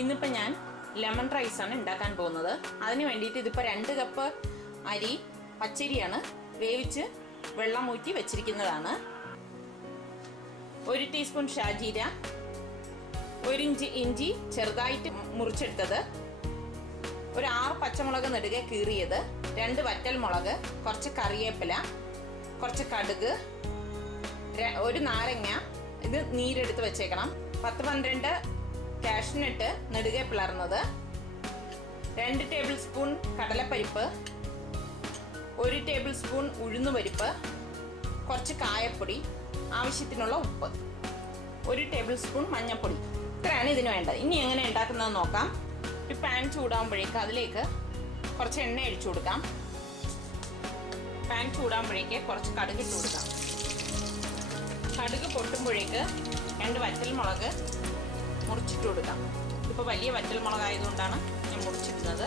ഇന്നിപ്പോൾ ഞാൻ ലെമൺ റൈസാണ് ഉണ്ടാക്കാൻ പോകുന്നത്. അതിന് വേണ്ടിയിട്ട് ഇതിപ്പോൾ 2 കപ്പ് അരി പച്ചരിയാണ് വേവിച്ച് വെള്ളം ഊറ്റി വെച്ചിരിക്കുന്നതാണ്. 1 ടീസ്പൂൺ ഷാജീര, 1 ഇഞ്ച് ഇഞ്ചി ചെറുതായിട്ട് മുറിച്ചെടുത്തത്, ഒരു 6 പച്ചമുളക് നെടുകെ കീറിയത്, 2 വറ്റൽമുളക്, കുറച്ച് കറിവേപ്പില, കുറച്ച് കടുക്, 1 നാരങ്ങ ഇത് നീരെടുത്ത് വെച്ചേക്കണം, 10-12 കാഷ്നട്ട് നെടുകെ പിളർന്നത്, 2 ടേബിൾ സ്പൂൺ കടലപ്പരിപ്പ്, 1 ടേബിൾ സ്പൂൺ ഉഴുന്നുപരിപ്പ്, കുറച്ച് കായപ്പൊടി, ആവശ്യത്തിനുള്ള ഉപ്പ്, 1 ടേബിൾ സ്പൂൺ മഞ്ഞൾപ്പൊടി. ഇത്രയാണ് ഇതിന് വേണ്ടത്. ഇനി എങ്ങനെ ഉണ്ടാക്കുന്നത് നോക്കാം. ഒരു പാൻ ചൂടാകുമ്പോഴേക്ക് അതിലേക്ക് കുറച്ച് എണ്ണ ഒഴിച്ചു കൊടുക്കാം. പാൻ ചൂടാകുമ്പോഴേക്ക് കുറച്ച് കടുക് ഇട്ട് കൊടുക്കാം. കടുക് പൊട്ടുമ്പോഴേക്ക് 2 വറ്റൽമുളക് മുറിച്ചിട്ട് കൊടുക്കാം. ഇപ്പോൾ വലിയ വറ്റൽമുളക് ആയതുകൊണ്ടാണ് ഞാൻ മുറിച്ചിടുന്നത്.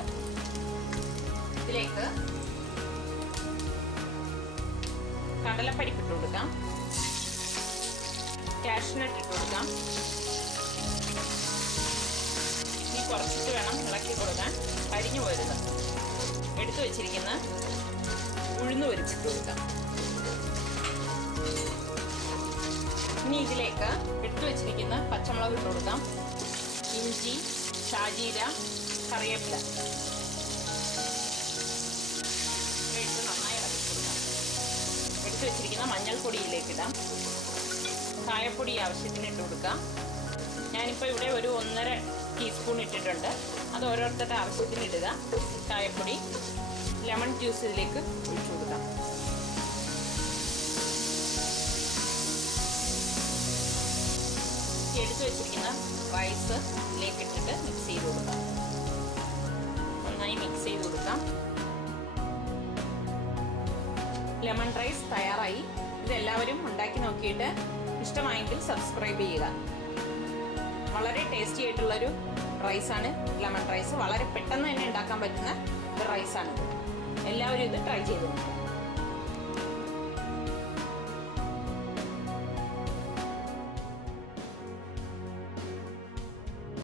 ഇതിലേക്ക് കടലപ്പരിപ്പ് ഇട്ട് കൊടുക്കാം, കാഷ്നട്ട് ഇട്ട് കൊടുക്കാം. ഇനി കുറച്ചിട്ട് വേണം ഇളക്കി കൊടുക്കാൻ, കരിഞ്ഞു പോരുത്. എടുത്തു വെച്ചിരിക്കുന്ന ഉഴുന്ന് പൊരിച്ചിട്ട് കൊടുക്കാം. ഇനി ഇതിലേക്ക് എടുത്തു വെച്ചിരിക്കുന്ന പച്ചമുളക് ഇട്ട് കൊടുക്കാം, ഇഞ്ചി, ഷാജീര, കറിവേപ്പില ഇട്ട് നന്നായി ഇളക്കി കൊടുക്കാം. എടുത്തു വെച്ചിരിക്കുന്ന മഞ്ഞൾപ്പൊടിയിലേക്ക് ഇടാം. കായപ്പൊടി ആവശ്യത്തിന് ഇട്ട് കൊടുക്കാം. ഞാനിപ്പോൾ ഇവിടെ ഒരു 1.5 ടീസ്പൂൺ ഇട്ടിട്ടുണ്ട്. അത് ഓരോരുത്തരുടെ ആവശ്യത്തിന് ഇടുക. കായപ്പൊടി, ലെമൺ ജ്യൂസ് ഇതിലേക്ക് ഒഴിച്ചു കൊടുക്കാം. എടുത്തു വെച്ചിരിക്കുന്ന റൈസ് ഇതിലേക്ക് ഇട്ടിട്ട് മിക്സ് ചെയ്ത് കൊടുക്കാം. നന്നായി മിക്സ് ചെയ്ത് കൊടുക്കാം. ലെമൺ റൈസ് തയ്യാറായി. ഇതെല്ലാവരും ഉണ്ടാക്കി നോക്കിയിട്ട് ഇഷ്ടമായെങ്കിൽ സബ്സ്ക്രൈബ് ചെയ്യുക. വളരെ ടേസ്റ്റി ആയിട്ടുള്ളൊരു റൈസാണ് ലെമൺ റൈസ്. വളരെ പെട്ടെന്ന് തന്നെ ഉണ്ടാക്കാൻ പറ്റുന്ന ഒരു റൈസാണിത്. എല്ലാവരും ഇത് ട്രൈ ചെയ്ത് നോക്കുക.